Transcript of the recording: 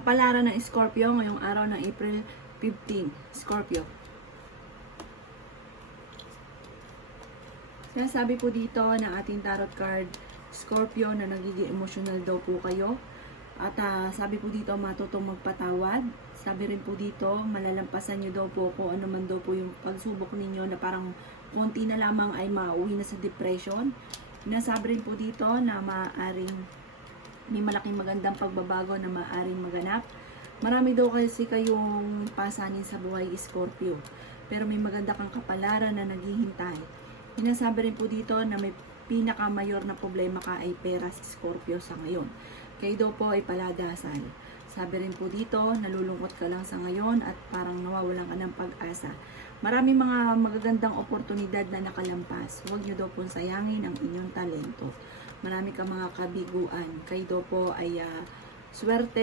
Kapalaran ng Scorpio ngayong araw ng April 15. Scorpio. Sinasabi po dito ng ating tarot card, Scorpio, na nagiging emotional daw po kayo. At sabi po dito, matutong magpatawad. Sabi rin po dito, malalampasan nyo daw po kung ano man daw po yung pagsubok ninyo na parang konti na lamang ay mauwi na sa depression. Nasabi rin po dito na maaaring may malaking magandang pagbabago na maaaring maganap. Marami daw kasi kayong pasanin sa buhay, Scorpio. Pero may maganda kang kapalaran na naghihintay. Sinasabi rin po dito na may pinakamayor na problema ka ay pera, Scorpio, sa ngayon. Kayo daw po ay paladasan. Sabi rin po dito, nalulungkot ka lang sa ngayon at parang nawawalan ka ng pag-asa. Maraming mga magagandang oportunidad na nakalampas. Huwag nyo daw po sayangin ang inyong talento. Marami ka mga kabiguan. Kayo daw po ay swerte.